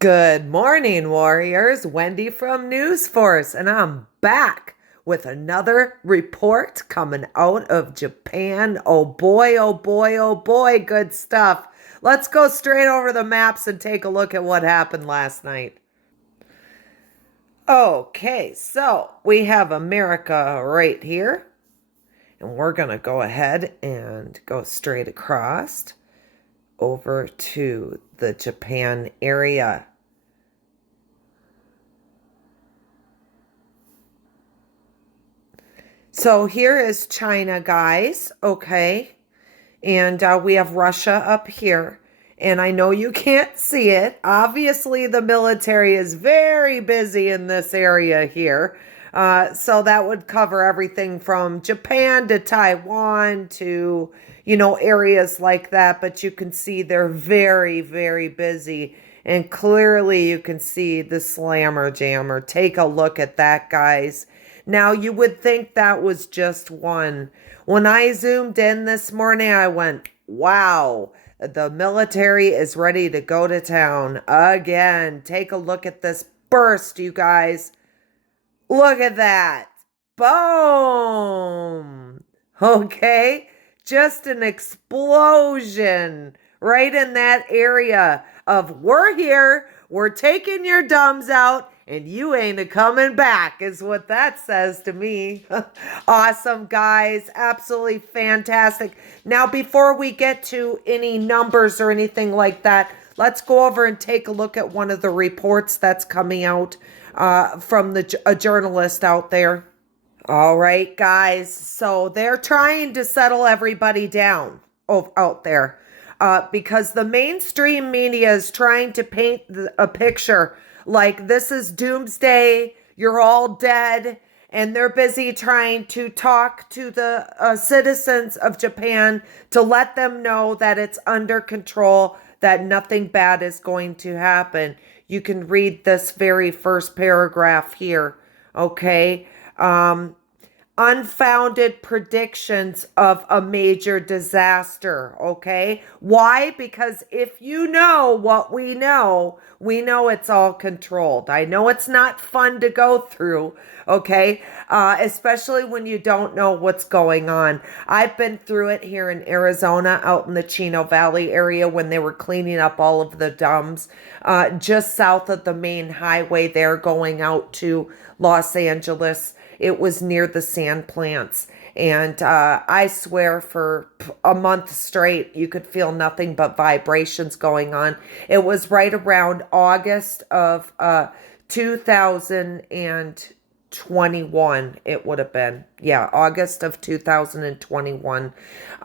Good morning, warriors. Wendy from NEWSFORCE, and I'm back with another report coming out of Japan. Oh boy, oh boy, oh boy, good stuff. Let's go straight over the maps and take a look at what happened last night. Okay, so we have America right here, and we're going to go ahead and go straight across over to the Japan area. So here is China, guys. Okay. And we have Russia up here. And I know you can't see it. Obviously, the military is very busy in this area here. So that would cover everything from Japan to Taiwan to, areas like that. But you can see they're very, very busy. And clearly you can see the slammer jammer. Take a look at that, guys. Now, you would think that was just one. When I zoomed in this morning, I went, wow, the military is ready to go to town again. Take a look at this burst, you guys. Look at that. Boom. Okay. Just an explosion right in that area of we're here, we're taking your dumbs out, and you ain't a coming back, is what that says to me. Awesome, guys. Absolutely fantastic. Now, before we get to any numbers or anything like that, let's go over and take a look at one of the reports that's coming out from a journalist out there. All right, guys. So they're trying to settle everybody down out there because the mainstream media is trying to paint a picture like this is doomsday, you're all dead, and they're busy trying to talk to the citizens of Japan to let them know that it's under control, that nothing bad is going to happen. You can read this very first paragraph here, okay? Unfounded predictions of a major disaster, okay? Why? Because if you know what we know it's all controlled. I know it's not fun to go through, okay? Especially when you don't know what's going on. I've been through it here in Arizona, out in the Chino Valley area when they were cleaning up all of the dumps, just south of the main highway there going out to Los Angeles. It was near the sand plants. And I swear for a month straight, you could feel nothing but vibrations going on. It was right around August of 2021, it would have been. Yeah, August of 2021.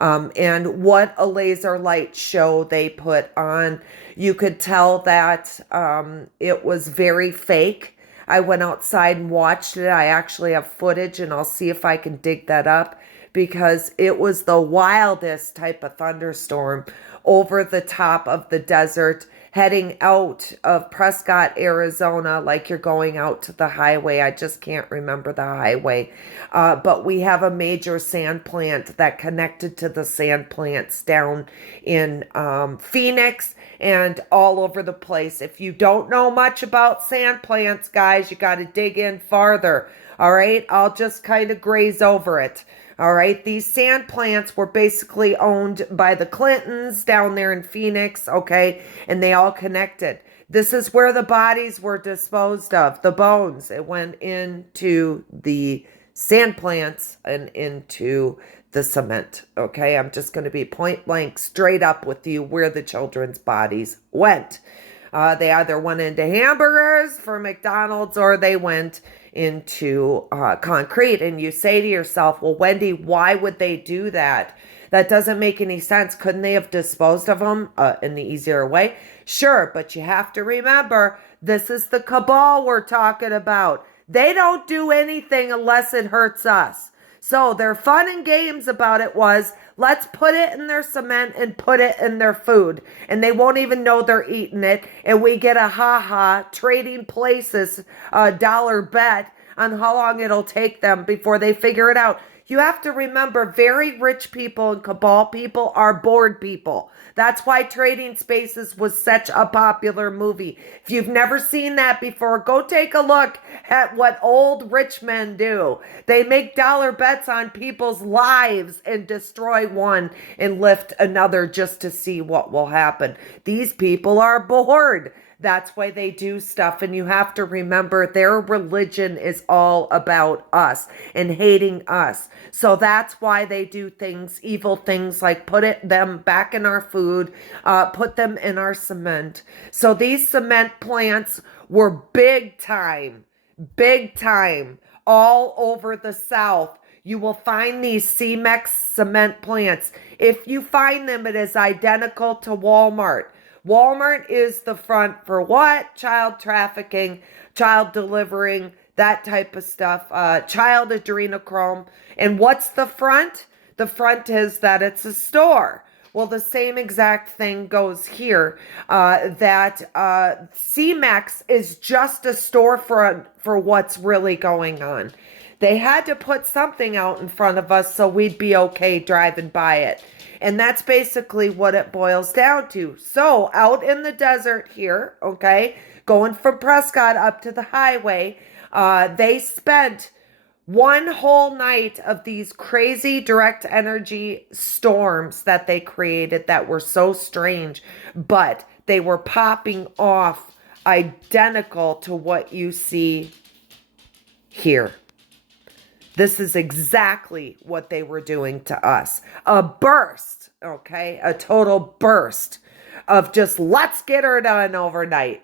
And what a laser light show they put on. You could tell that it was very fake. I went outside and watched it. I actually have footage, and I'll see if I can dig that up because it was the wildest type of thunderstorm over the top of the desert, heading out of Prescott, Arizona, like you're going out to the highway. I just can't remember the highway. But we have a major sand plant that connected to the sand plants down in Phoenix and all over the place. If you don't know much about sand plants, guys, you got to dig in farther. All right, I'll just kind of graze over it. All right, these sand plants were basically owned by the Clintons down there in Phoenix, okay, and they all connected. This is where the bodies were disposed of, the bones. It went into the sand plants and into the cement, okay? I'm just going to be point blank straight up with you where the children's bodies went. They either went into hamburgers for McDonald's or they went into concrete. And you say to yourself, well, Wendy, why would they do that? That doesn't make any sense. Couldn't they have disposed of them in the easier way? Sure, but you have to remember, this is the cabal we're talking about. They don't do anything unless it hurts us. So their fun and games about it was, let's put it in their cement and put it in their food. And they won't even know they're eating it. And we get a ha-ha trading places, a dollar bet on how long it'll take them before they figure it out. You have to remember, very rich people and cabal people are bored people. That's why Trading Spaces was such a popular movie. If you've never seen that before, go take a look at what old rich men do. They make dollar bets on people's lives and destroy one and lift another just to see what will happen. These people are bored. That's why they do stuff. And you have to remember their religion is all about us and hating us. So that's why they do things, evil things like them back in our food, put them in our cement. So these cement plants were big time all over the South. You will find these Cemex cement plants. If you find them, it is identical to Walmart. Walmart is the front for what? Child trafficking, child delivering, that type of stuff, child adrenochrome. And what's the front? The front is that it's a store. Well, the same exact thing goes here, that CMAX is just a store for what's really going on. They had to put something out in front of us so we'd be okay driving by it. And that's basically what it boils down to. So out in the desert here, okay, going from Prescott up to the highway, they spent one whole night of these crazy direct energy storms that they created that were so strange, but they were popping off identical to what you see here. This is exactly what they were doing to us. A burst, okay? A total burst of just, let's get her done overnight.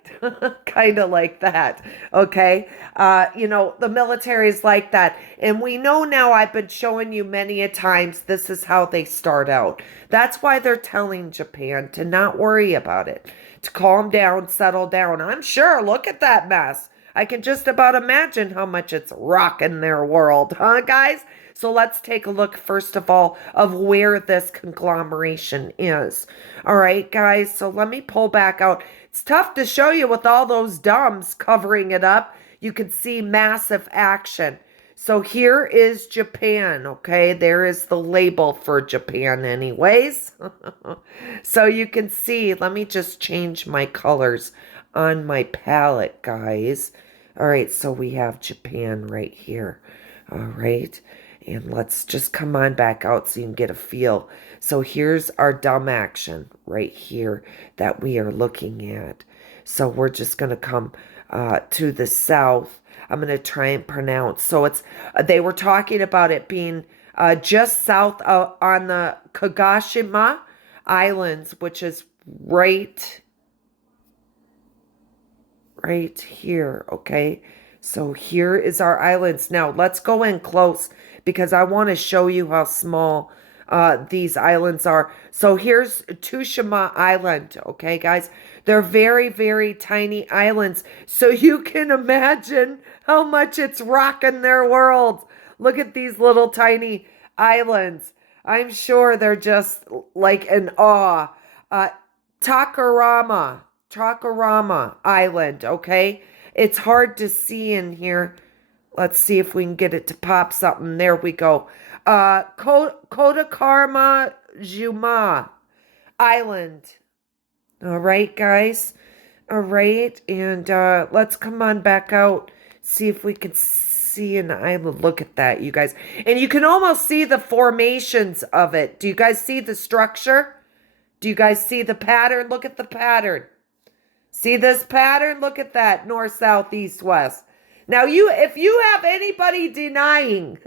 Kind of like that, okay? The military's like that. And we know now, I've been showing you many a times, this is how they start out. That's why they're telling Japan to not worry about it, to calm down, settle down. I'm sure, look at that mess. I can just about imagine how much it's rocking their world, huh, guys? So let's take a look, first of all, of where this conglomeration is. All right, guys, so let me pull back out. It's tough to show you with all those dumbs covering it up. You can see massive action. So here is Japan, okay? There is the label for Japan anyways. So you can see, let me just change my colors on my palette, guys. All right, so we have Japan right here. All right, and let's just come on back out so you can get a feel. So here's our dumb action right here that we are looking at. So we're just going to come to the south. I'm going to try and pronounce. So it's they were talking about it being just south on the Kagashima Islands, which is right here, okay? So here is our islands. Now, let's go in close because I want to show you how small these islands are. So here's Tsushima Island, okay, guys? They're very, very tiny islands. So you can imagine how much it's rocking their world. Look at these little tiny islands. I'm sure they're just like in awe. Takarama Island, okay? It's hard to see in here. Let's see if we can get it to pop something. There we go. Kodakarma Juma Island. All right, guys. All right, and let's come on back out. See if we can see an island. Look at that, you guys. And you can almost see the formations of it. Do you guys see the structure? Do you guys see the pattern? Look at the pattern. See this pattern? Look at that. North, south, east, west. Now, if you have anybody denying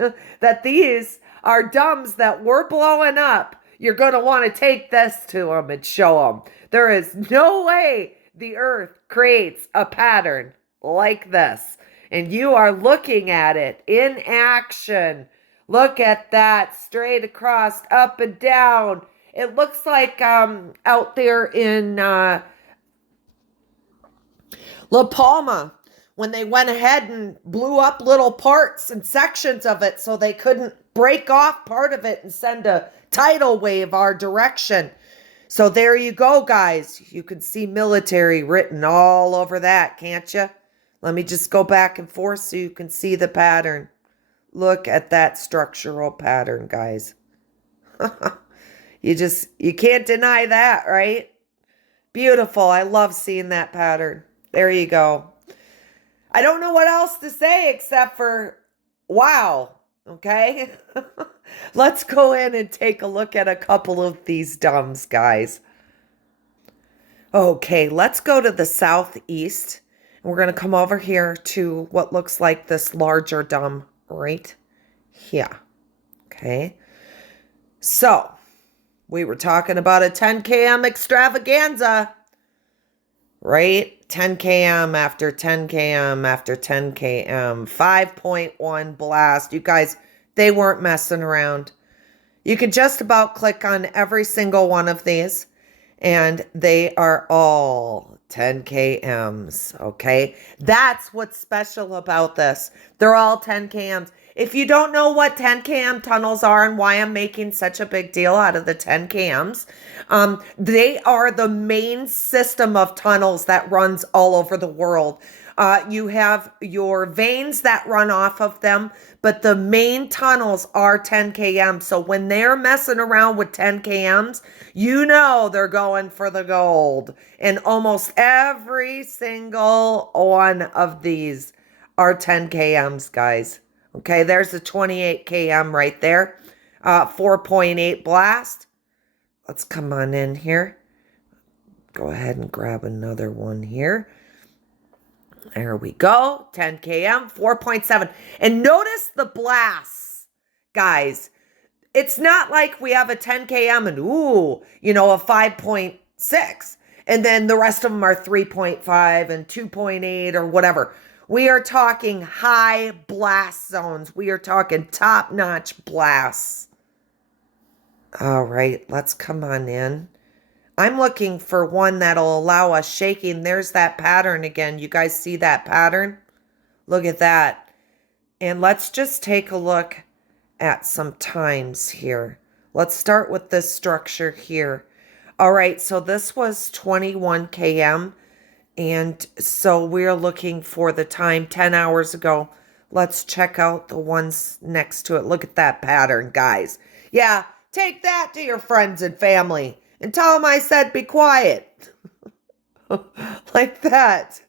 that these are dumbs that we're blowing up, you're going to want to take this to them and show them. There is no way the earth creates a pattern like this. And you are looking at it in action. Look at that. Straight across, up and down. It looks like out there in La Palma, when they went ahead and blew up little parts and sections of it so they couldn't break off part of it and send a tidal wave our direction. So there you go, guys. You can see military written all over that, can't you? Let me just go back and forth so you can see the pattern. Look at that structural pattern, guys. You can't deny that, right? Beautiful. I love seeing that pattern. There you go. I don't know what else to say except for wow. Okay. Let's go in and take a look at a couple of these dumbs, guys. Okay, let's go to the southeast. We're going to come over here to what looks like this larger dumb right here. Okay. So, we were talking about a 10 km extravaganza, right? 10 km after 10 km after 10 km, 5.1 blast. You guys, they weren't messing around. You could just about click on every single one of these, and they are all 10 kms, okay? That's what's special about this. They're all 10 kms. If you don't know what 10 km tunnels are and why I'm making such a big deal out of the 10 kms, they are the main system of tunnels that runs all over the world. You have your veins that run off of them, but the main tunnels are 10 km. So when they're messing around with 10 kms, you know they're going for the gold. And almost every single one of these are 10 kms, guys. Okay, there's a 28 km right there. 4.8 blast. Let's come on in here. Go ahead and grab another one here. There we go. 10 km, 4.7. And notice the blasts, guys. It's not like we have a 10 km and, a 5.6. And then the rest of them are 3.5 and 2.8 or whatever. We are talking high blast zones. We are talking top-notch blasts. All right, let's come on in. I'm looking for one that'll allow us shaking. There's that pattern again. You guys see that pattern? Look at that. And let's just take a look at some times here. Let's start with this structure here. All right, so this was 21 km. And so we're looking for the time 10 hours ago. Let's check out the ones next to it. Look at that pattern, guys. Yeah, take that to your friends and family and tell them I said be quiet. Like that.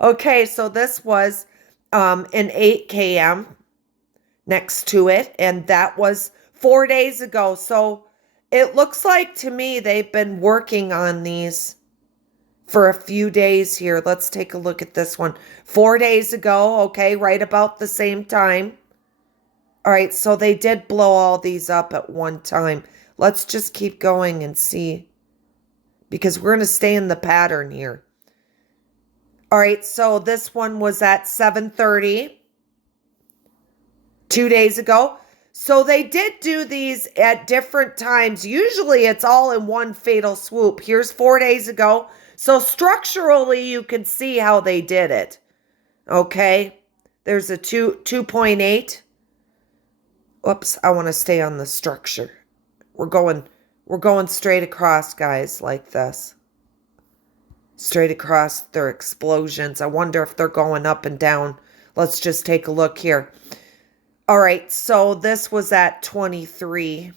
Okay, so this was an 8 km next to it, and that was 4 days ago. So it looks like to me they've been working on these for a few days here. Let's take a look at this one. 4 days ago, okay, right about the same time. All right, so they did blow all these up at one time. Let's just keep going and see, because we're going to stay in the pattern here. All right, so this one was at 7:30 2 days ago. So they did do these at different times. Usually it's all in one fatal swoop. Here's 4 days ago. So structurally, you can see how they did it. Okay, there's a 2.8. Oops, I want to stay on the structure. We're going straight across, guys, like this. Straight across their explosions. I wonder if they're going up and down. Let's just take a look here. All right, so this was at 23.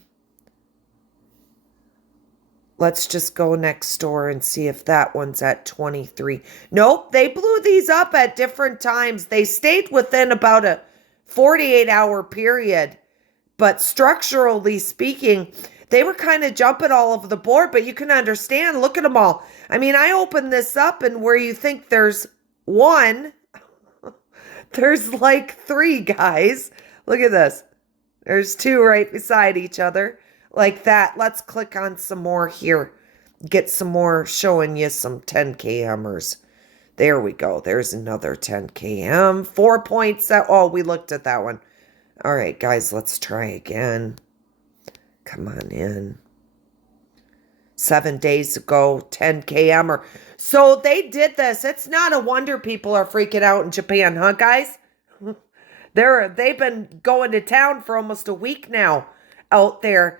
Let's just go next door and see if that one's at 23. Nope, they blew these up at different times. They stayed within about a 48-hour period. But structurally speaking, they were kind of jumping all over the board, but you can understand. Look at them all. I mean, I opened this up, and where you think there's one, there's like three, guys. Look at this. There's two right beside each other. Like that. Let's click on some more here. Get some more showing you some 10 kmers. There we go. There's another 10 km. 4.7. Oh, we looked at that one. All right, guys, let's try again. Come on in. 7 days ago, 10 km. So they did this. It's not a wonder people are freaking out in Japan, huh, guys? They've been going to town for almost a week now out there.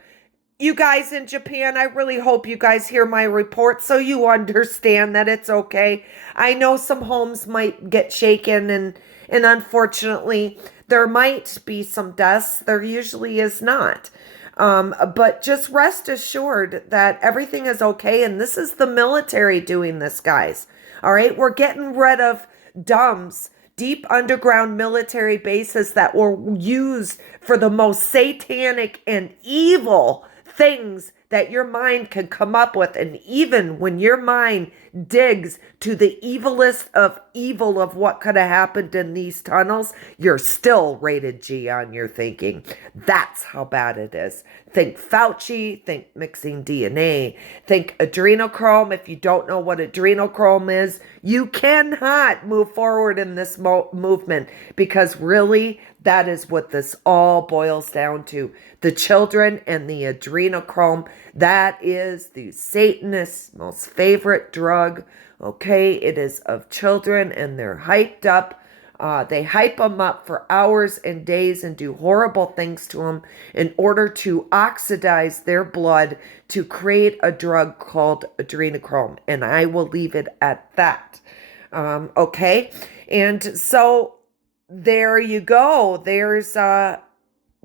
You guys in Japan, I really hope you guys hear my report so you understand that it's okay. I know some homes might get shaken And unfortunately, there might be some deaths. There usually is not. But just rest assured that everything is okay. And this is the military doing this, guys. All right. We're getting rid of DUMBs, deep underground military bases that were used for the most satanic and evil things that your mind can come up with. And even when your mind digs to the evilest of evil of what could have happened in these tunnels, you're still rated G on your thinking. That's how bad it is. Think Fauci, think mixing DNA, think adrenochrome. If you don't know what adrenochrome is, you cannot move forward in this movement, because really that is what this all boils down to. The children and the adrenochrome, that is the Satanist's most favorite drug. Okay, it is of children, and they're hyped up. They hype them up for hours and days and do horrible things to them in order to oxidize their blood to create a drug called adrenochrome. And I will leave it at that. Okay, and so there you go. There's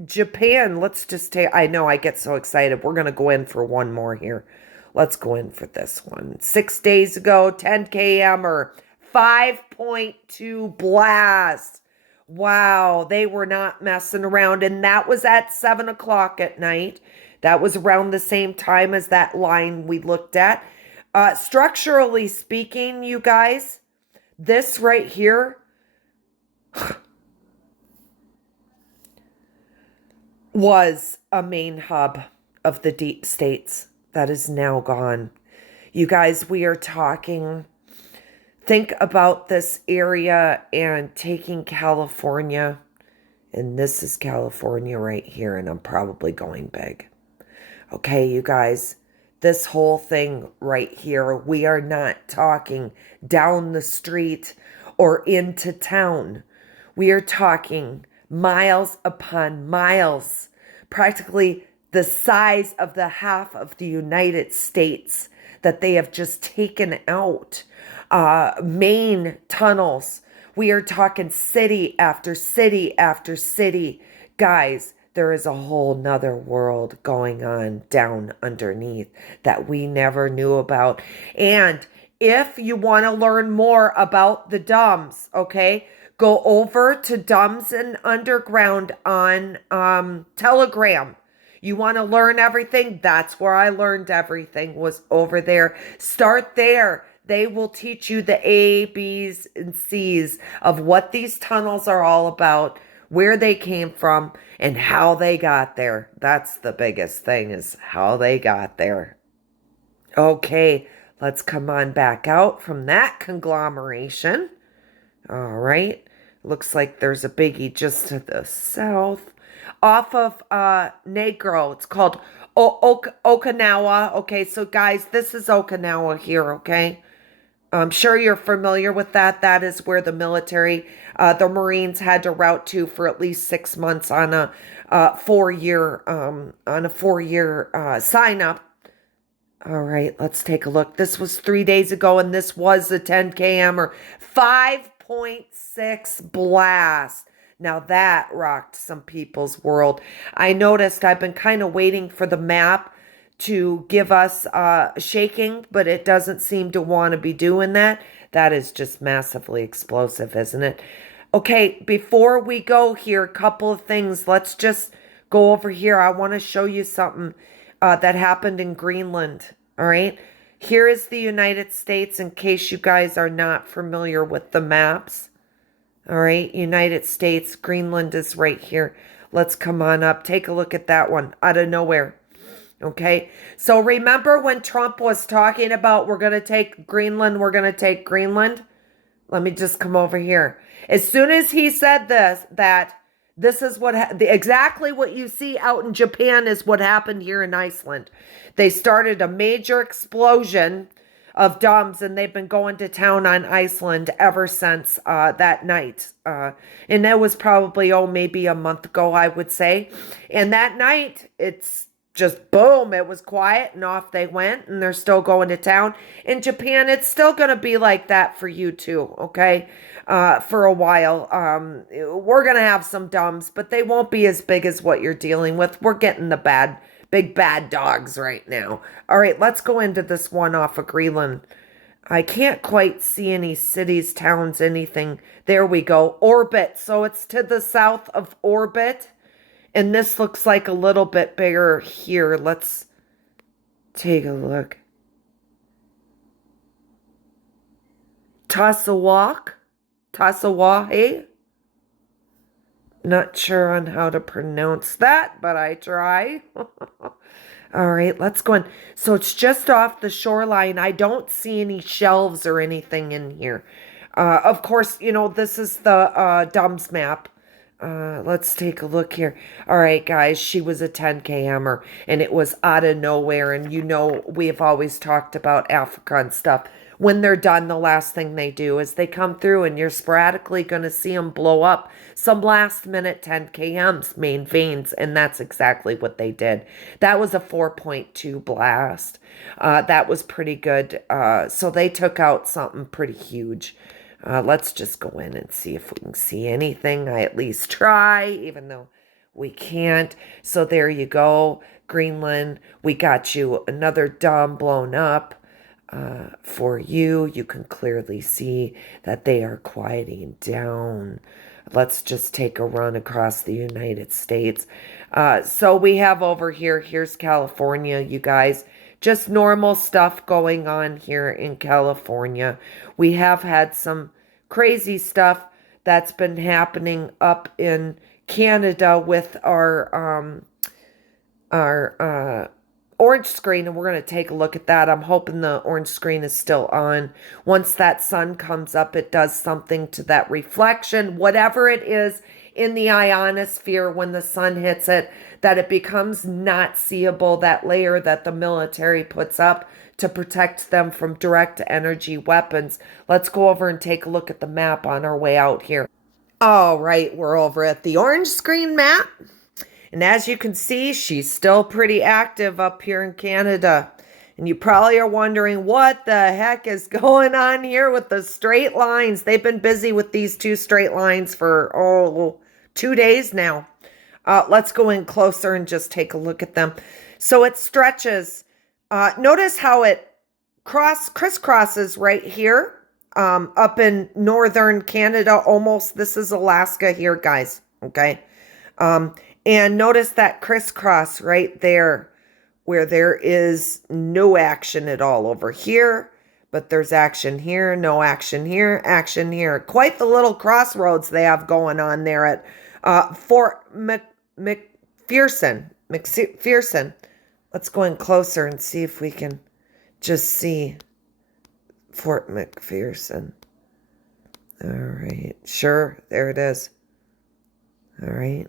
Japan. Let's just take, I know I get so excited. We're going to go in for one more here. Let's go in for this one. 6 days ago, 10 km or 5.2 blast. Wow, they were not messing around. And that was at 7 o'clock at night. That was around the same time as that line we looked at. Structurally speaking, you guys, this right here was a main hub of the deep states that is now gone. You guys, we are talking, think about this area and taking California, and this is California right here, and I'm probably going big. Okay, you guys, this whole thing right here, we are not talking down the street or into town. We are talking miles upon miles, practically the size of the half of the United States that they have just taken out. Main tunnels. We are talking city after city after city. Guys, there is a whole nother world going on down underneath that we never knew about. And if you want to learn more about the DUMBs, okay, go over to DUMBs and Underground on Telegram. You want to learn everything? That's where I learned everything, was over there. Start there. They will teach you the A, B's, and C's of what these tunnels are all about, where they came from, and how they got there. That's the biggest thing, is how they got there. Okay, let's come on back out from that conglomeration. All right. Looks like there's a biggie just to the south. Off of Negro. It's called Okinawa. Okay, so guys, this is Okinawa here, okay? I'm sure you're familiar with that. That is where the military, the Marines had to route to for at least 6 months on a 4-year sign up. All right, let's take a look. This was 3 days ago, and this was the 10 km or 5.6 blast. Now that rocked some people's world. I noticed I've been kind of waiting for the map to give us shaking, but it doesn't seem to want to be doing that. That is just massively explosive, isn't it? Okay, before we go here, a couple of things. Let's just go over here. I want to show you something that happened in Greenland. All right. Here is the United States, in case you guys are not familiar with the maps. All right. United States, Greenland is right here. Let's come on up. Take a look at that one out of nowhere. Okay. So remember when Trump was talking about, we're going to take Greenland, we're going to take Greenland? Let me just come over here. As soon as he said this is what exactly what you see out in Japan is what happened here in Iceland. They started a major explosion of DUMBs, and they've been going to town on Iceland ever since that night. And that was probably, maybe a month ago, I would say. And that night, it's just boom, it was quiet and off they went, and they're still going to town. In Japan, it's still going to be like that for you too, okay? For a while. We're going to have some dumbs, but they won't be as big as what you're dealing with. We're getting the big bad dogs right now. All right, let's go into this one off of Greenland. I can't quite see any cities, towns, anything. There we go. Orbit. So it's to the south of Orbit. And this looks like a little bit bigger here. Let's take a look. Tassawahe. Not sure on how to pronounce that, but I try. All right, let's go in. So it's just off the shoreline. I don't see any shelves or anything in here. Of course, you know, this is the DUMS map. Let's take a look here. All right, guys, she was a 10K hammer, and it was out of nowhere. And you know, we have always talked about Africa and stuff. When they're done, the last thing they do is they come through, and you're sporadically going to see them blow up some last minute 10K main veins, and that's exactly what they did. That was a 4.2 blast. That was pretty good. So they took out something pretty huge. Let's just go in and see if we can see anything. I at least try, even though we can't. So there you go, Greenland. We got you another dome blown up for you. You can clearly see that they are quieting down. Let's just take a run across the United States. So we have over here, here's California, you guys. Just normal stuff going on here in California. We have had some crazy stuff that's been happening up in Canada with our orange screen, and we're going to take a look at that. I'm hoping the orange screen is still on. Once that sun comes up, it does something to that reflection, whatever it is in the ionosphere when the sun hits it, that it becomes not seeable, that layer that the military puts up to protect them from direct energy weapons. Let's go over and take a look at the map on our way out here. All right, we're over at the orange screen map. And as you can see, she's still pretty active up here in Canada. And you probably are wondering what the heck is going on here with the straight lines. They've been busy with these two straight lines for, 2 days now. Let's go in closer and just take a look at them. So it stretches. Notice how it crisscrosses right here up in northern Canada almost. This is Alaska here, guys. Okay. And notice that crisscross right there where there is no action at all over here, but there's action here, no action here, action here. Quite the little crossroads they have going on there at Fort McPherson. Let's go in closer and see if we can just see Fort McPherson. All right. Sure. There it is. All right.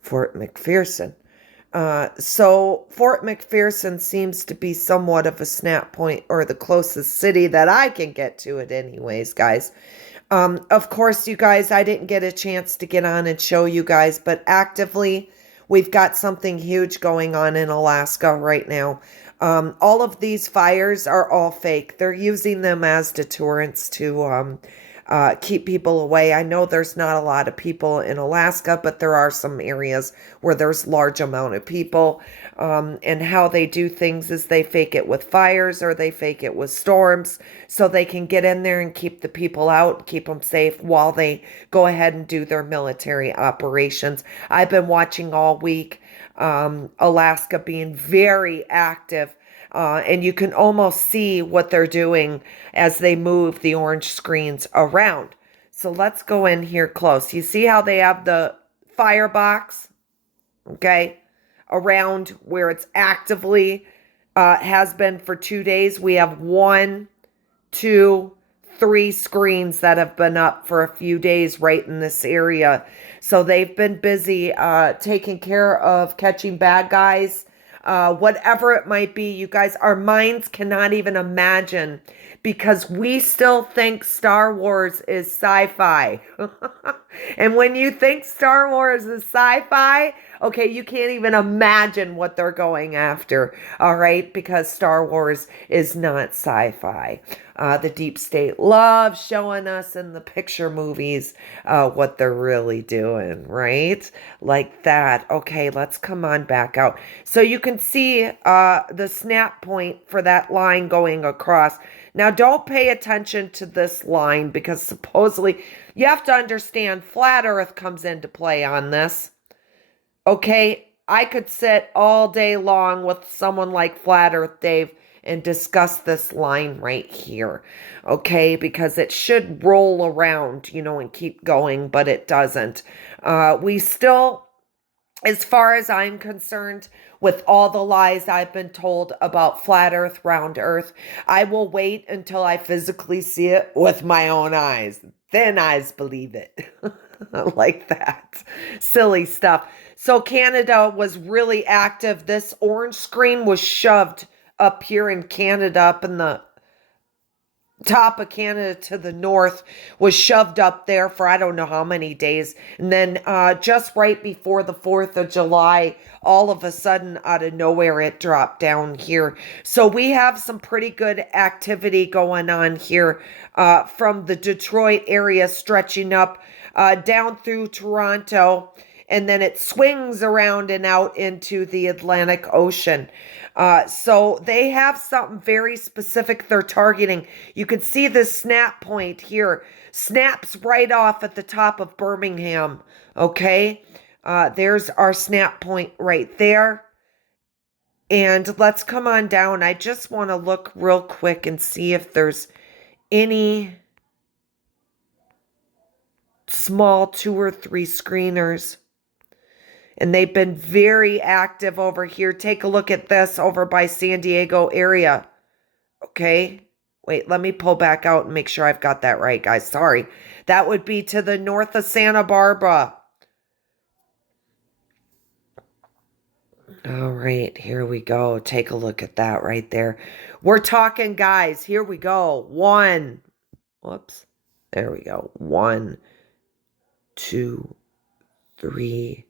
Fort McPherson. So Fort McPherson seems to be somewhat of a snap point, or the closest city that I can get to it anyways, guys. Of course, you guys, I didn't get a chance to get on and show you guys, but actively, we've got something huge going on in Alaska right now. All of these fires are all fake. They're using them as deterrents to keep people away. I know there's not a lot of people in Alaska, but there are some areas where there's large amount of people. And how they do things is they fake it with fires or they fake it with storms so they can get in there and keep the people out, keep them safe while they go ahead and do their military operations. I've been watching all week, Alaska being very active. And you can almost see what they're doing as they move the orange screens around. So let's go in here close. You see how they have the firebox, okay, around where it's actively has been for 2 days. We have 1, 2, 3 screens that have been up for a few days right in this area. So they've been busy taking care of catching bad guys. Whatever it might be, you guys, our minds cannot even imagine because we still think Star Wars is sci-fi. And when you think Star Wars is sci-fi, okay, you can't even imagine what they're going after, all right? Because Star Wars is not sci-fi. The deep state loves showing us in the picture movies what they're really doing, right? Like that. Okay, let's come on back out. So you can see the snap point for that line going across. Now, don't pay attention to this line because supposedly you have to understand flat earth comes into play on this. Okay, I could sit all day long with someone like Flat Earth Dave and discuss this line right here. Okay, because it should roll around, and keep going, but it doesn't. We still, as far as I'm concerned, with all the lies I've been told about flat earth, round earth, I will wait until I physically see it with my own eyes. Then eyes believe it. Like that. Silly stuff. So Canada was really active. This orange screen was shoved up here in Canada, up in the top of Canada to the north, was shoved up there for I don't know how many days. And then just right before the 4th of July, all of a sudden out of nowhere, it dropped down here. So we have some pretty good activity going on here from the Detroit area stretching up down through Toronto. And then it swings around and out into the Atlantic Ocean. So they have something very specific they're targeting. You can see this snap point here. Snaps right off at the top of Birmingham. Okay. There's our snap point right there. And let's come on down. I just want to look real quick and see if there's any small 2 or 3 screeners. And they've been very active over here. Take a look at this over by San Diego area. Okay. Wait, let me pull back out and make sure I've got that right, guys. Sorry. That would be to the north of Santa Barbara. All right, here we go. Take a look at that right there. We're talking, guys. Here we go. 1. Whoops. There we go. 1, 2, 3,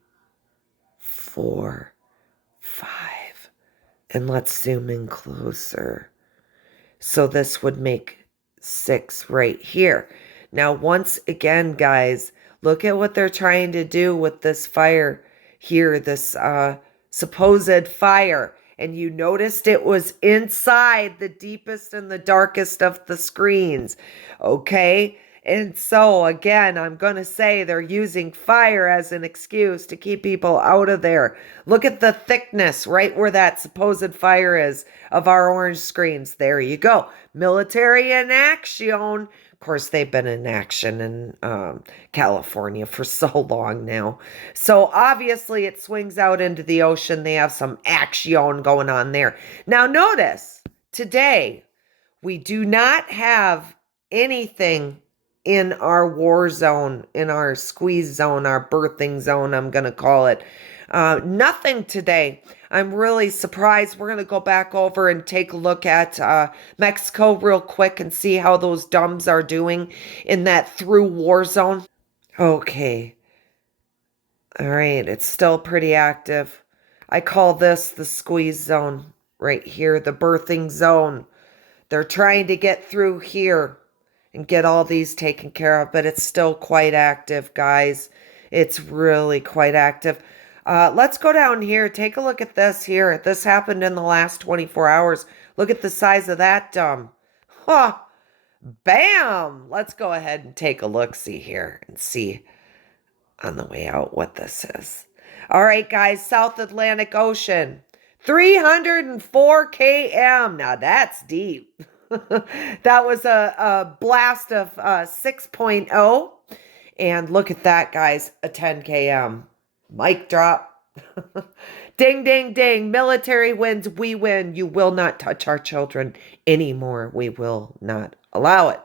4, 5. And let's zoom in closer. So this would make 6 right here. Now, once again, guys, look at what they're trying to do with this fire here, this supposed fire. And you noticed it was inside the deepest and the darkest of the screens. Okay? And so, again, I'm going to say they're using fire as an excuse to keep people out of there. Look at the thickness right where that supposed fire is of our orange screens. There you go. Military in action. Of course, they've been in action in California for so long now. So, obviously, it swings out into the ocean. They have some action going on there. Now, notice, today, we do not have anything in our war zone, in our squeeze zone, our birthing zone, I'm going to call it. Nothing today. I'm really surprised. We're going to go back over and take a look at Mexico real quick and see how those DUMBs are doing in that through war zone. Okay. All right. It's still pretty active. I call this the squeeze zone right here, the birthing zone. They're trying to get through here and get all these taken care of, but it's still quite active, guys. It's really quite active. Let's go down here. Take a look at this here. This happened in the last 24 hours. Look at the size of that dumb. Huh. Bam! Let's go ahead and take a look-see here and see on the way out what this is. All right, guys, South Atlantic Ocean. 304 km. Now that's deep. That was a blast of 6.0. And look at that, guys, a 10 km. Mic drop. Ding, ding, ding. Military wins. We win. You will not touch our children anymore. We will not allow it.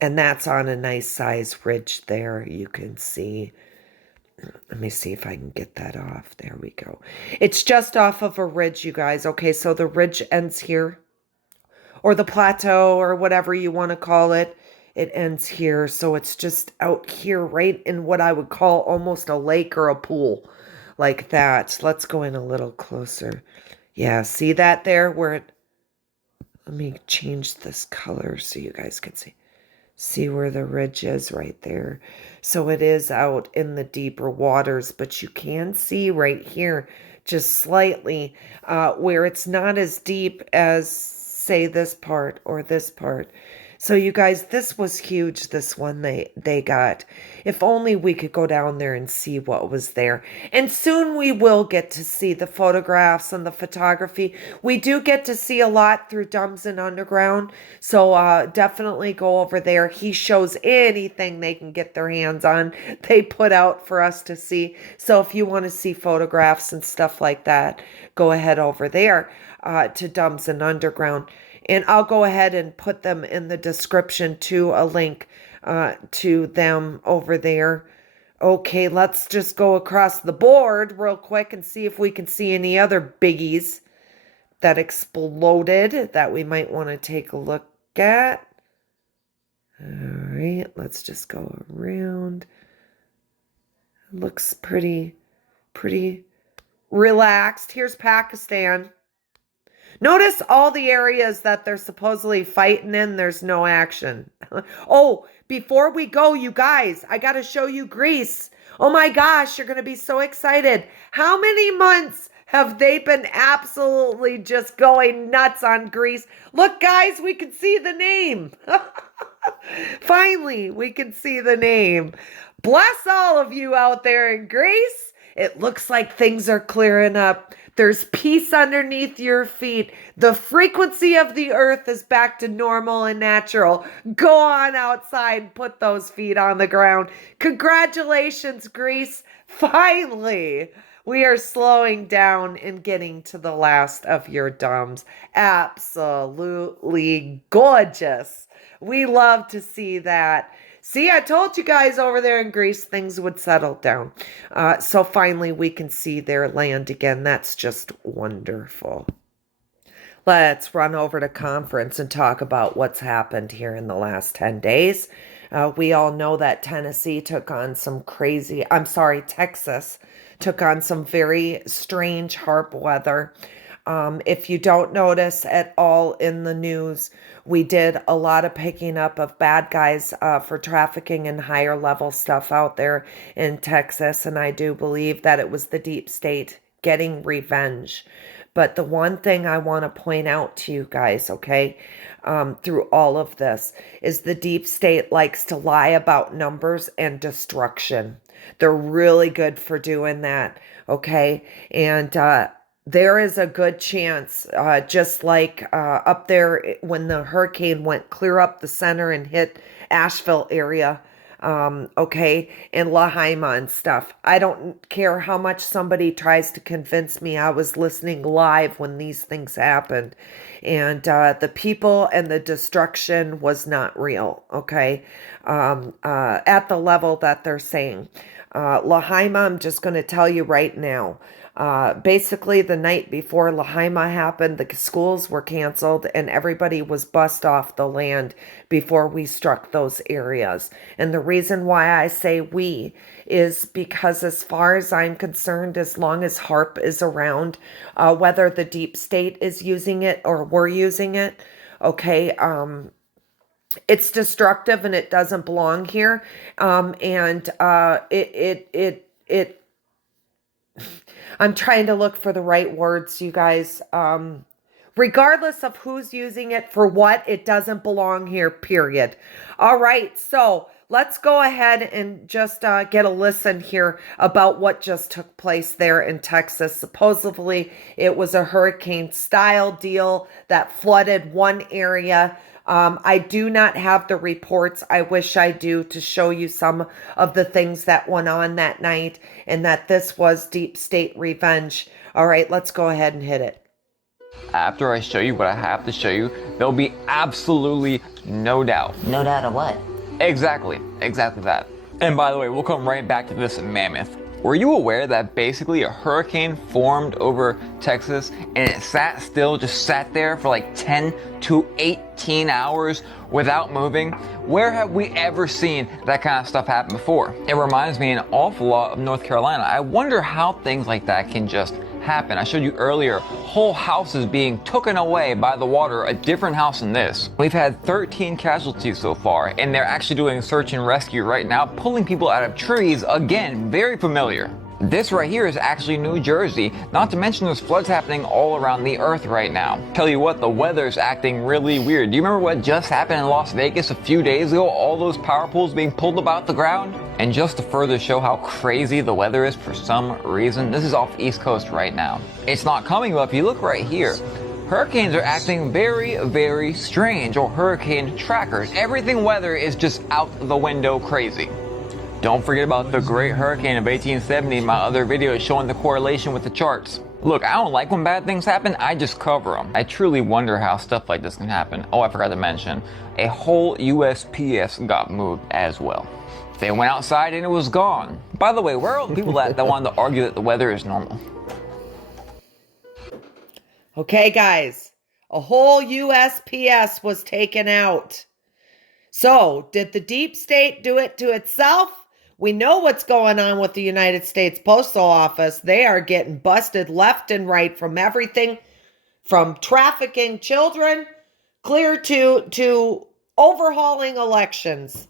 And that's on a nice size ridge there. You can see. Let me see if I can get that off. There we go. It's just off of a ridge, you guys. Okay, so the ridge ends here, or the plateau, or whatever you want to call it. it ends here. So it's just out here right in what I would call almost a lake or a pool like that. Let's go in a little closer. Yeah, see that there where it, let me change this color so you guys can see. See where the ridge is right there. So it is out in the deeper waters, but you can see right here just slightly where it's not as deep as, say, this part or this part. So you guys, this was huge, this one they got. If only we could go down there and see what was there. And soon we will get to see the photographs and the photography. We do get to see a lot through Dumbs and Underground. So definitely go over there. He shows anything they can get their hands on, they put out for us to see. So if you want to see photographs and stuff like that, go ahead over there to Dumbs and Underground. And I'll go ahead and put them in the description to a link to them over there. Okay, let's just go across the board real quick and see if we can see any other biggies that exploded that we might want to take a look at. All right, let's just go around. Looks pretty relaxed. Here's Pakistan. Notice all the areas that they're supposedly fighting in, there's no action. Oh, before we go, you guys, I got to show you Greece. Oh my gosh, you're going to be so excited. How many months have they been absolutely just going nuts on Greece? Look, guys, we can see the name. Finally, we can see the name. Bless all of you out there in Greece. It looks like things are clearing up. There's peace underneath your feet. The frequency of the earth is back to normal and natural. Go on outside and put those feet on the ground. Congratulations, Greece. Finally, we are slowing down and getting to the last of your dumbs. Absolutely gorgeous. We love to see that. See, I told you guys over there in Greece, things would settle down. So finally, we can see their land again. That's just wonderful. Let's run over to conference and talk about what's happened here in the last 10 days. We all know that Texas took on some very strange HARP weather. If you don't notice at all in the news, we did a lot of picking up of bad guys for trafficking and higher level stuff out there in Texas. And I do believe that it was the deep state getting revenge. But the one thing I want to point out to you guys, okay, through all of this is the deep state likes to lie about numbers and destruction. They're really good for doing that, okay? And there is a good chance, just like up there when the hurricane went clear up the center and hit Asheville area, okay, and Lahaina and stuff. I don't care how much somebody tries to convince me. I was listening live when these things happened, and the people and the destruction was not real, okay, at the level that they're saying. Lahaina, I'm just going to tell you right now, basically the night before Lahaina happened, the schools were canceled and everybody was bussed off the land before we struck those areas. And the reason why I say we is because as far as I'm concerned, as long as HARP is around, whether the deep state is using it or we're using it, okay, it's destructive and it doesn't belong here. I'm trying to look for the right words, you guys. Regardless of who's using it for what, it doesn't belong here, period. All right, so let's go ahead and just get a listen here about what just took place there in Texas. Supposedly, it was a hurricane-style deal that flooded one area. I do not have the reports. I wish I do, to show you some of the things that went on that night and that this was deep state revenge. All right, let's go ahead and hit it. After I show you what I have to show you, there'll be absolutely no doubt. No doubt of what? Exactly that. And by the way, we'll come right back to this mammoth. Were you aware that basically a hurricane formed over Texas and it just sat there for like 10 to 18 hours without moving? Where have we ever seen that kind of stuff happen before? It reminds me an awful lot of North Carolina. I wonder how things like that can just happen. I showed you earlier whole houses being taken away by the water, a different house than this. We've had 13 casualties so far, and they're actually doing search and rescue right now, pulling people out of trees. Again, very familiar. This right here is actually New Jersey, not to mention there's floods happening all around the earth right now. Tell you what, the weather's acting really weird. Do you remember what just happened in Las Vegas a few days ago? All those power poles being pulled about the ground? And just to further show how crazy the weather is for some reason, this is off the East Coast right now. It's not coming, but if you look right here, hurricanes are acting very, very strange, or hurricane trackers. Everything weather is just out the window crazy. Don't forget about the Great Hurricane of 1870, my other video showing the correlation with the charts. Look, I don't like when bad things happen, I just cover them. I truly wonder how stuff like this can happen. Oh, I forgot to mention, a whole USPS got moved as well. They went outside and it was gone. By the way, where are all the people that wanted to argue that the weather is normal? Okay, guys, a whole USPS was taken out. So, did the deep state do it to itself? We know what's going on with the United States Postal Office. They are getting busted left and right from everything from trafficking children clear to overhauling elections.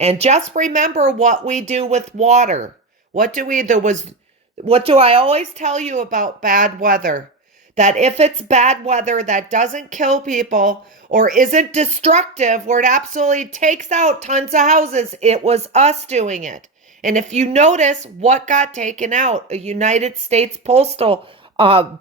And just remember what we do with water. What do I always tell you about bad weather? That if it's bad weather that doesn't kill people or isn't destructive, where it absolutely takes out tons of houses, it was us doing it. And if you notice what got taken out, a United States Postal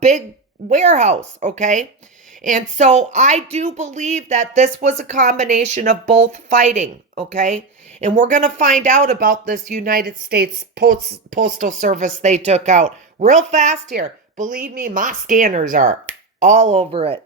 big warehouse, okay? And so I do believe that this was a combination of both fighting, okay? And we're going to find out about this United States Postal Service they took out real fast here. Believe me, my scanners are all over it.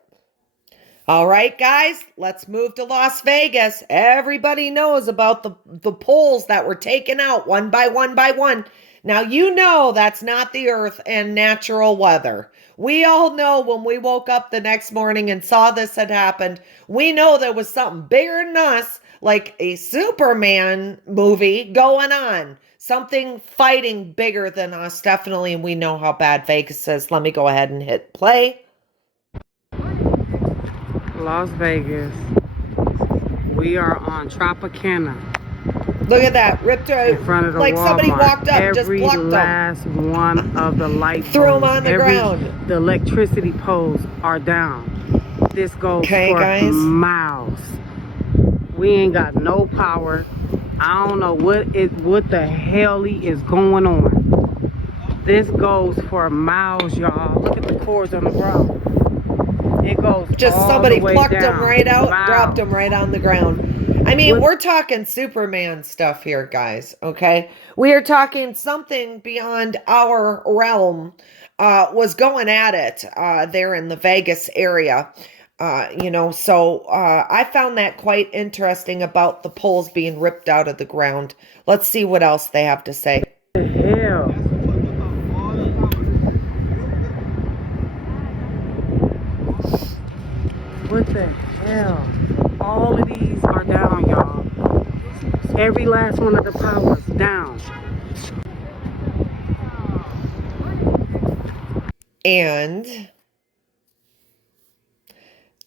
All right, guys, let's move to Las Vegas. Everybody knows about the poles that were taken out one by one by one. Now, you know that's not the earth and natural weather. We all know when we woke up the next morning and saw this had happened, we know there was something bigger than us, like a Superman movie going on. Something fighting bigger than us, definitely, and we know how bad Vegas is. Let me go ahead and hit play. Las Vegas. We are on Tropicana. Look at that, ripped in front of the like Walmart. Somebody walked up and just plucked them. Every last one of the light threw them on the ground. The electricity poles are down. This goes for guys. miles. We ain't got no power. I don't know what the hell is going on. This goes for miles, y'all. Look at the cords on the ground. It goes just all somebody the way plucked down. them right out, Miles. dropped them right on the ground. I mean, we're talking Superman stuff here, guys, okay? We are talking something beyond our realm was going at it there in the Vegas area. So I found that quite interesting about the poles being ripped out of the ground. Let's see what else they have to say. What the hell? What the hell? All of these are down, y'all. Every last one of the powers down. And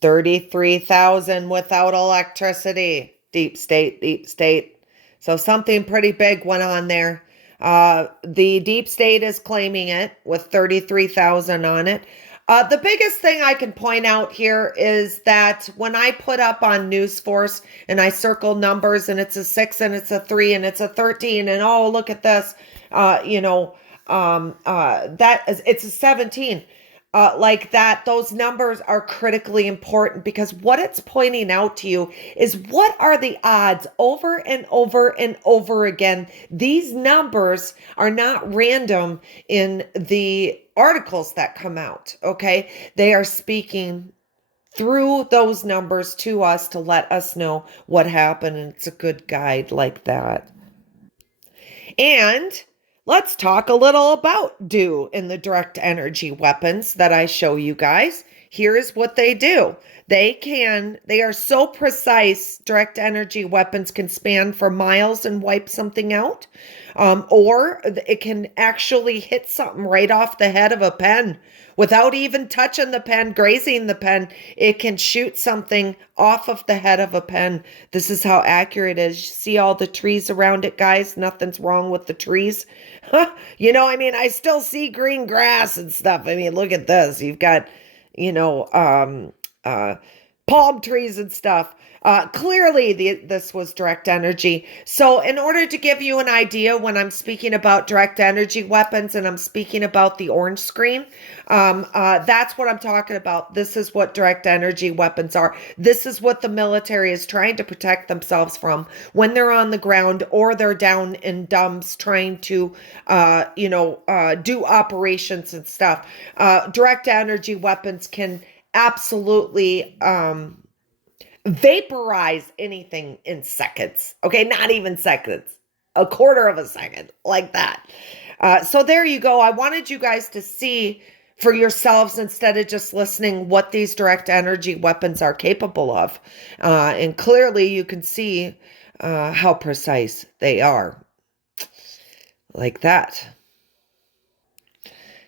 33,000 without electricity. Deep state. So something pretty big went on there. The deep state is claiming it with 33,000 on it. The biggest thing I can point out here is that when I put up on NEWSFORCE and I circle numbers and it's a 6 and it's a 3 and it's a 13 and oh, look at this, it's a 17. Like that, those numbers are critically important because what it's pointing out to you is what are the odds over and over and over again. These numbers are not random in the articles that come out, okay? They are speaking through those numbers to us to let us know what happened, and it's a good guide like that. And let's talk a little about D.U.P.O.W in the direct energy weapons that I show you guys. Here's what they do. They are so precise, direct energy weapons can span for miles and wipe something out. Or it can actually hit something right off the head of a pen without even touching the pen, grazing the pen. It can shoot something off of the head of a pen. This is how accurate it is. You see all the trees around it, guys? Nothing's wrong with the trees. You know, I mean, I still see green grass and stuff. I mean, look at this. You've got, you know, palm trees and stuff. Clearly, this was direct energy. So in order to give you an idea, when I'm speaking about direct energy weapons and I'm speaking about the orange screen, that's what I'm talking about. This is what direct energy weapons are. This is what the military is trying to protect themselves from when they're on the ground or they're down in dumps trying to, do operations and stuff. Direct energy weapons can absolutely vaporize anything in seconds. Okay, not even seconds, a quarter of a second, like that. So there you go. I wanted you guys to see for yourselves, instead of just listening, what these direct energy weapons are capable of. And clearly you can see how precise they are, like that.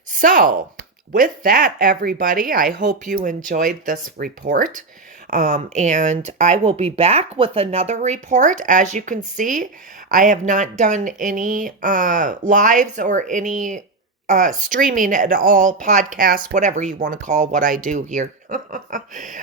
So with that, everybody, I hope you enjoyed this report. And I will be back with another report. As you can see, I have not done any lives or any streaming at all, podcast, whatever you want to call what I do here.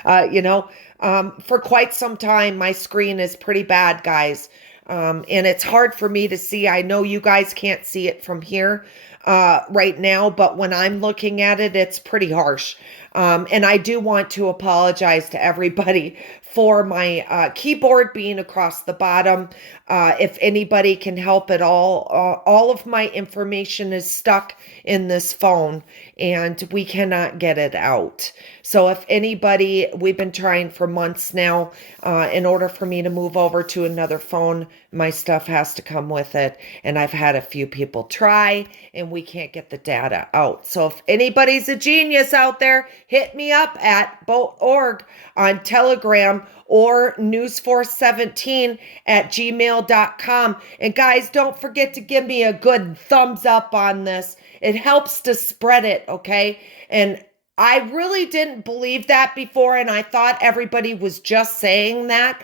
For quite some time, my screen is pretty bad, guys. And it's hard for me to see. I know you guys can't see it from here right now, but when I'm looking at it, it's pretty harsh. And I do want to apologize to everybody for my keyboard being across the bottom. If anybody can help at all of my information is stuck in this phone and we cannot get it out. So if anybody, we've been trying for months now, in order for me to move over to another phone, my stuff has to come with it. And I've had a few people try and we can't get the data out. So if anybody's a genius out there, hit me up at boat.org on Telegram or NEWSFORCE17 at gmail.com. And guys, don't forget to give me a good thumbs up on this. It helps to spread it, okay? And I really didn't believe that before, and I thought everybody was just saying that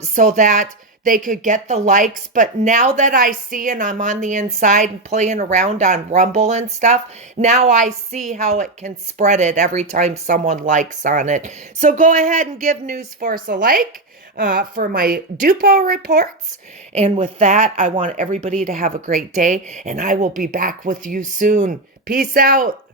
so that they could get the likes. But now that I see, and I'm on the inside and playing around on Rumble and stuff, now I see how it can spread it every time someone likes on it. So go ahead and give NEWSFORCE a like for my D.U.P.O.W reports. And with that, I want everybody to have a great day, and I will be back with you soon. Peace out.